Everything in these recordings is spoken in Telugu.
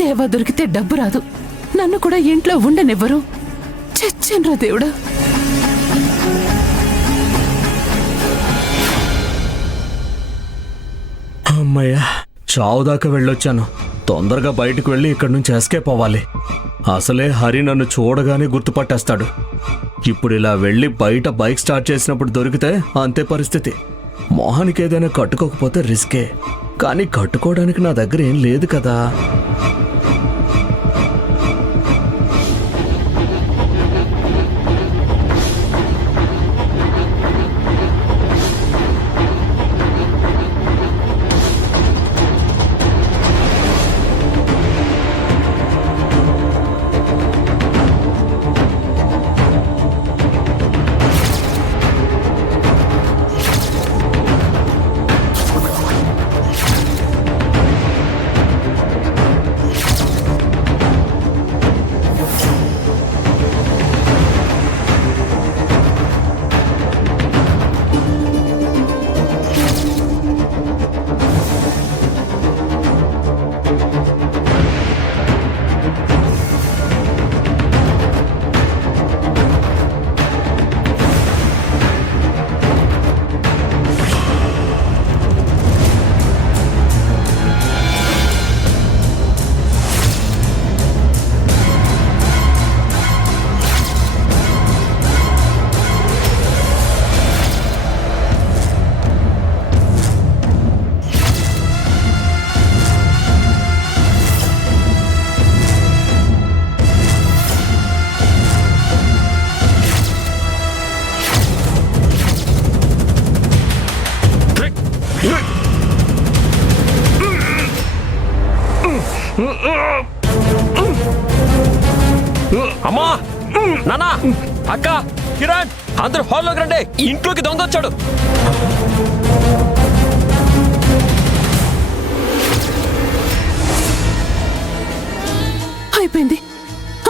దేవా దొరికితే డబ్బు రాదు, నన్ను కూడా ఇంట్లో ఉండనివ్వరు. చచ్చాన్రా దేవుడా. అమ్మయ్యా, చావు దాకా వెళ్ళొచ్చాను. తొందరగా బయటకు వెళ్ళి ఇక్కడి నుంచి ఎస్కేప్ అవ్వాలి. అసలే హరి నన్ను చూడగానే గుర్తుపట్టేస్తాడు. ఇప్పుడు ఇలా వెళ్ళి బయట బైక్ స్టార్ట్ చేసినప్పుడు దొరికితే అంతే పరిస్థితి. మోహన్కి ఏదైనా కట్టుకోకపోతే రిస్కే, కానీ కట్టుకోవడానికి నా దగ్గర ఏం లేదు కదా. అమ్మా, నాన్న, అక్క, కిరణ్, అందరూ హాల్లోకి రండి. ఇంట్లోకి దొంగ వచ్చాడు. అయిపోయింది,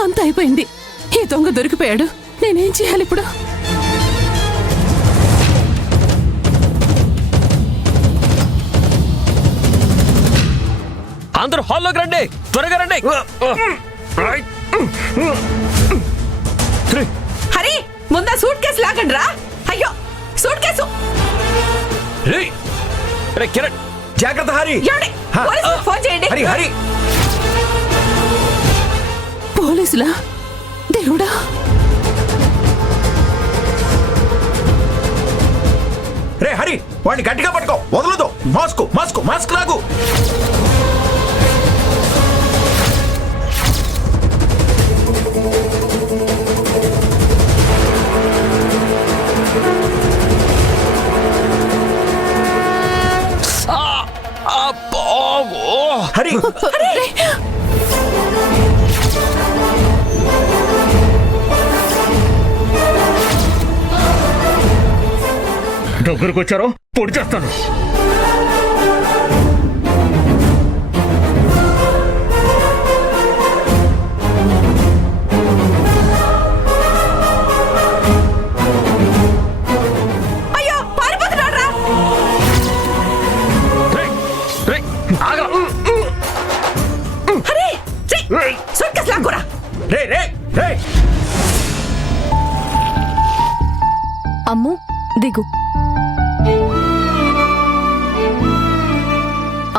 అంత అయిపోయింది. ఈ దొంగ దొరికిపోయాడు. నేనేం చేయాలి ఇప్పుడు? అందరూ హాల్లోకి రండి, త్వరగా రండి. హరి, ముందా సూట్ కేసు లాగండి రా. అయ్యో, సూట్ కేసు. కిరణ్, జాగ్రత్త హరి. ఫోన్ చేయండి. హరి హరి. పోలీసులా? దేవుడా. రే హరి, వాడిని గట్టిగా పట్టుకో, వదలదు. మాస్క్ మాస్క్ మాస్క్ లాగు. హరి దగ్గరకు వచ్చారో పొడి చేస్తాను. అయ్యో, పారిపోతున్నాడు రా. హరి, సూట్ కేసు లాగురా. రే రే రే. అమ్ము, దిగు.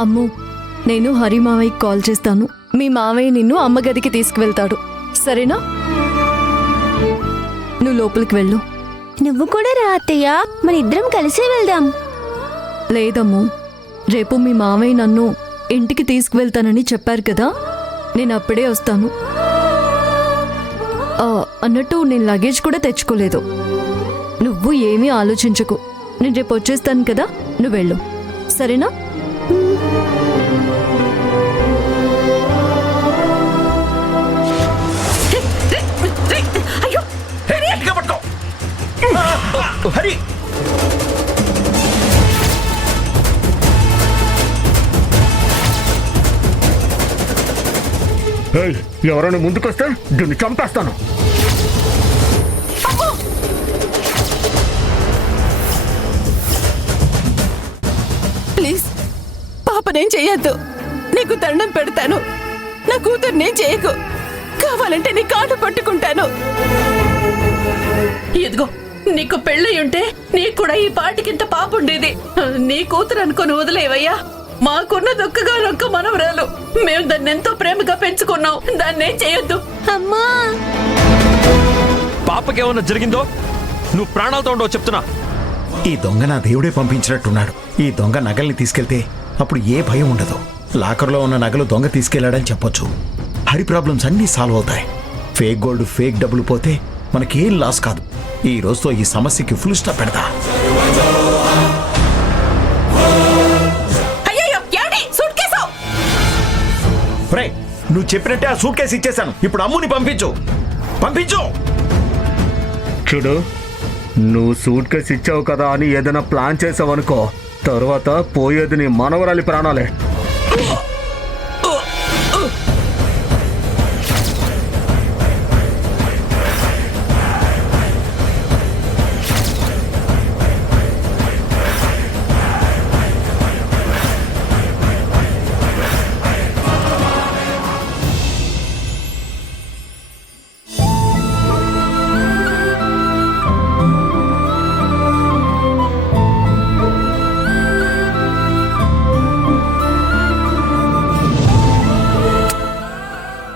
అమ్ము, నేను హరి మావయ్యకి కాల్ చేస్తాను. మీ మావయ్య నిన్ను అమ్మ గదికి తీసుకువెళ్తాడు, సరేనా? నువ్వు లోపలికి వెళ్ళు. నువ్వు కూడా రా అత్తయ్య, మన ఇద్దరం కలిసే వెళ్దాం. లేదమ్ము, రేపు మీ మావయ్య నన్ను ఇంటికి తీసుకువెళ్తానని చెప్పారు కదా, నేను అప్పుడే వస్తాను. అన్నట్టు నేను లగేజ్ కూడా తెచ్చుకోలేదు. నువ్వు ఏమీ ఆలోచించకు, నేను రేపు వచ్చేస్తాను కదా, నువ్వు వెళ్ళు, సరేనా? అయ్యో, గట్టిగా పట్టుకో. హరి ఎవరైనా ముందుకొస్తే దీన్ని చంపేస్తాను. ప్లీజ్ పాపనేం చెయ్యొద్దు, నీకు దండం పెడతాను. నా కూతుర్ని చేయకు. కావాలంటే నీ కాళ్ళు పట్టుకుంటాను. ఇదిగో నీకు పెళ్ళయి ఉంటే నీకు కూడా ఈ పాటికింత పాప ఉండేది. నీ కూతురు అనుకుని వదిలేవయ్యా. మాకున్న దొక్కగానొక్క మనవరాలు. మేము దాన్ని ఎంతో ప్రేమగా పెంచుకున్నాం. దాన్నే చేయొద్దు. అమ్మా పాపకేమన్నా జరిగిందో నువ్వు ప్రాణాలతో ఉండవు చెప్తున్నా. ఈ దొంగ నా దేవుడే పంపించినట్టున్నాడు. ఈ దొంగ నగల్ని తీసుకెళ్తే అప్పుడు ఏ భయం ఉండదు. లాకర్లో ఉన్న నగలు దొంగ తీసుకెళ్లాడని చెప్పొచ్చు. హరి ప్రాబ్లమ్స్ అన్నీ సాల్వ్ అవుతాయి. ఫేక్ గోల్డ్, ఫేక్ డబ్బులు పోతే మనకేం లాస్ కాదు. ఈ రోజుతో ఈ సమస్యకి ఫుల్ స్టాప్ పెడతా. అయ్యయ్యో, ఏమండి? Suit case! రేయ్, నువ్వు చెప్పినట్టే ఆ సూట్ కేసు ఇచ్చేశాను. ఇప్పుడు అమ్ముని పంపించు. పంపించు. చూడు, నువ్వు సూట్ కేసు ఇచ్చావు కదా అని ఏదైనా ప్లాన్ చేసావనుకో, తర్వాత పోయేది నీ మనవరాలి ప్రాణాలే.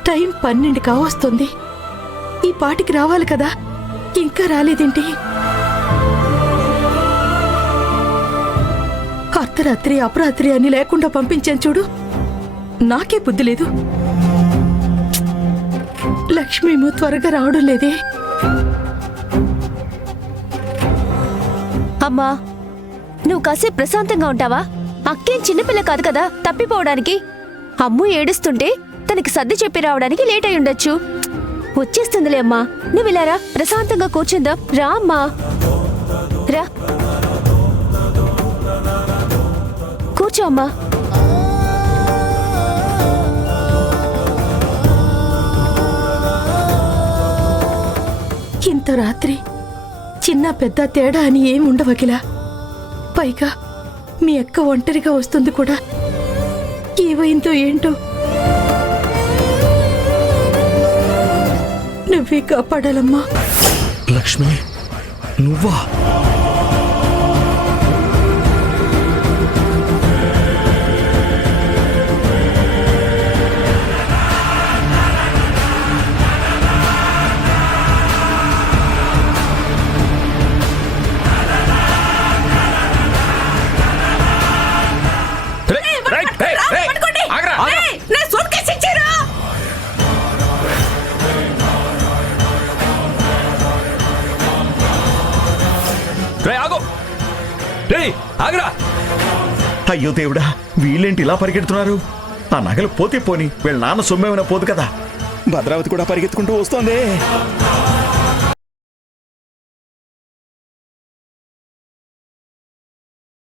టైం 12 కావస్తుంది. ఈ పాటికి రావాలి కదా, ఇంకా రాలేదేంటి? అర్ధరాత్రి అపరాత్రి అని లేకుండా పంపించాను చూడు. నాకే బుద్ధి లేదు. లక్ష్మీమో త్వరగా రావడం లేదే. అమ్మా నువ్వు కాసేపు ప్రశాంతంగా ఉంటావా? అక్కేం చిన్నపిల్ల కాదు కదా తప్పిపోవడానికి. అమ్ము ఏడుస్తుంటే తనకి సర్ది చెప్పి రావడానికి లేట్ అయి ఉండొచ్చు. వచ్చేస్తుందిలే అమ్మా. నువ్వు ఇలా రా, ప్రశాంతంగా కూర్చుందాం. రా అమ్మా, రా కూర్చో అమ్మా. ఇంత రాత్రి చిన్న పెద్ద తేడా అని ఏం ఉండవకిలా. పైగా మీ అక్క ఒంటరిగా వస్తుంది కూడా. ఏవైందో ఏంటో. నువ్వే కాపాడాలమ్మా. లక్ష్మి, నువ్వా? అయ్యో దేవుడా, వీళ్ళేంటి ఇలా పరిగెడుతున్నారు? ఆ నగలు పోతే పోని, వీళ్ళ నాన్న సొమ్మేమైనా పోదు కదా. భద్రావతి కూడా పరిగెత్తుకుంటూ వస్తోంది.